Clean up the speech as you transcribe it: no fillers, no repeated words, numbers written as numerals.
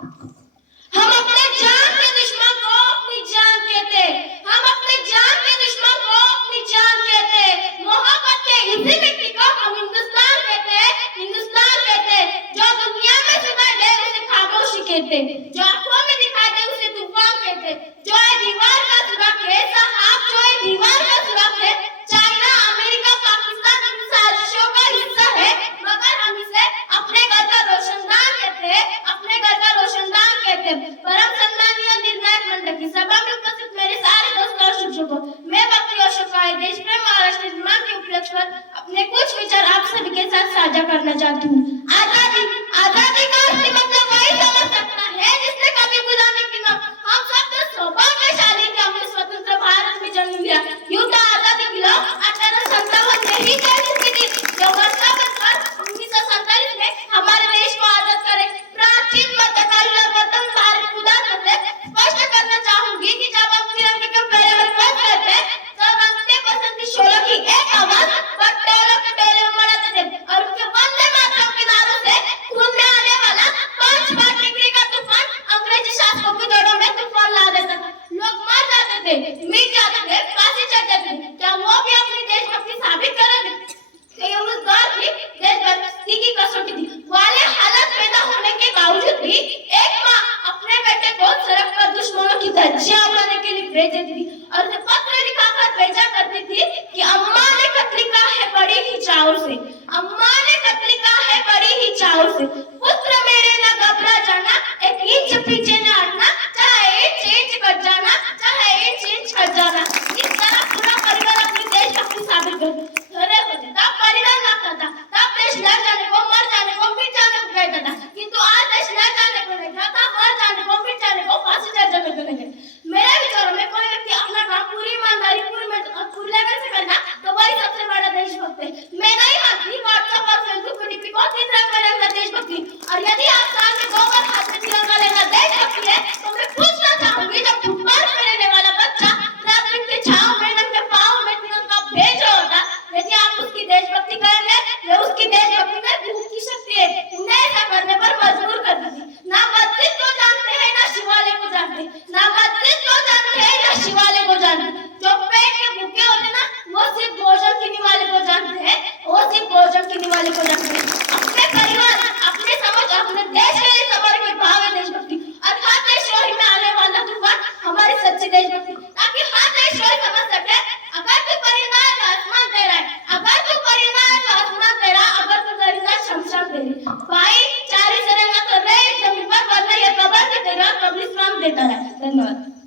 हम अपने जान के दुश्मन को अपनी जान कहते, हम अपने जान के दुश्मन को अपनी जान कहते। मोहब्बत के इसी मिट्टी को हम हिंदुस्तान कहते, हिंदुस्तान कहते। जो दुनिया में सुनाई दे उसे खामोशी कहते, जो आंखों में दिखाई दे उसे तूफान कहते। जो है दीवार का सुराख है साहब, जो है दीवार का सुराख है। चाइना, अमेरिका, पाकिस्तान इन साजिशों का हिस्सा है, मगर हम इसे अपने घर का रोशनदान कहते, अपने घर का रोशनदान कहते। परम सम्मानीय निर्णायक मंडल की सभा में उपस्थित मेरे सारे दोस्तों और शिक्षकों, मैं भक्ति और शोकाय देश प्रेम महाराष्ट्र निर्माण के उपलक्ष्य पर अपने कुछ विचार आप सभी के साथ साझा करना चाहती हूँ। आजादी, आजादी का असली मतलब वही समझ सकता है जिसने कभी गुलामी की न। हम सब तो सौभाग्यशाली कि हमने स्वतंत्र भारत में जन्म लिया। यूं तो आजादी की लौ 1857 में ही जन्म थी, जो वर्षा बनकर 1947 में हमारे देश को आजाद करे। प्राचीन मध्यकालीन और वर्तमान भारत खुदा से स्पष्ट करना चाहूंगी कि जब हम तिरंगे के पहले वर्ष करते तो रंगते बसंती शोलों की एक आवाज पटोलों के टोले में मनाते थे और उनके वंदे मातरम के नारों से खून में आने वाला 5 बार डिग्री का तूफान अंग्रेजी शासकों की जड़ों में तूफान ला देता था। लोग मर जाते थे, मिट जाते थे, फांसी चढ़ जाते थे। क्या वो भी अपनी देशभक्ति साबित करेंगे? उस दौर की देशभक्ति की कसौटी थी। वाले हालात पैदा होने के बावजूद भी एक माँ अपने बेटे को सड़क पर दुश्मनों की धज्जियां उड़ाने के लिए भेज देती थी और उसे पत्र लिखाकर भेजा करती थी कि अम्मा ने खत लिखा है बड़ी ही चाव से, अम्मा ने खत लिखा है बड़ी ही चाव से। पुत्र मेरे न घबरा जाना, एक इंच पीछे न हटना, चाहे इंच कट जाना, चाहे इंच कट जाना। इस तरह पूरा परिवार अपनी देशभक्ति साबित कर तब परिणाम लगता था, तब देश न जाने को, मर जाने को, मिट जाने को कहता था। किंतु आज देश न जाने को नहीं कहता, मर जाने को, मिट जाने को, फांसी चढ़ जाने को नहीं। मेरे विचारों में कोई व्यक्ति अपना काम पूरी ईमानदारी, पूरी लगन से करना तो वही सबसे बड़ा देशभक्त है। मैं नहीं मानती व्हाट्सएप और फेसबुक पर डीपी को 3 रंग में रंगना देशभक्ति। और यदि आप साल में 2 बार हाथ में तिरंगा लेना देशभक्ति है तो मैं पूछना चाहूंगी, जब फुटपाथ पर रहने वाला बच्चा ट्रैफिक के छांव में नंगे पांव में तिरंगा भेज रहा होता, यदि आप उसकी देशभक्ति करेंगे, वे उसकी देशभक्ति में भूख की शक्ति है, उन्हें ऐसा करने पर मजबूर कर दीजिए। ना मस्जिद को जानते हैं, ना शिवालय को जानते, ना मस्जिद को जानते हैं, ना शिवालय को जानते। जो पेट के भूखे होते ना, वो सिर्फ भोजन कीने वाले को जानते हैं, वो सिर्फ भोजन कीने वाले को जानते हैं। अपने परिवार, अपने समझ, अपने देश के लिए समर्पित भाव है देशभक्ति। और हर देशद्रोही में आने वाला तूफान हमारी सच्ची देशभक्ति, ताकि हर देशद्रोही समझ सके अगर तू परिंदा है तो आसमान तेरा है, अगर तू परिंदा है तो आसमान तेरा, अगर तू परिंदा शमशान तेरी। भाई चारी से रहेगा तो रहे जमीन पर, वरना ये कब्र की तेरा कब्रिस्तान देता है। धन्यवाद।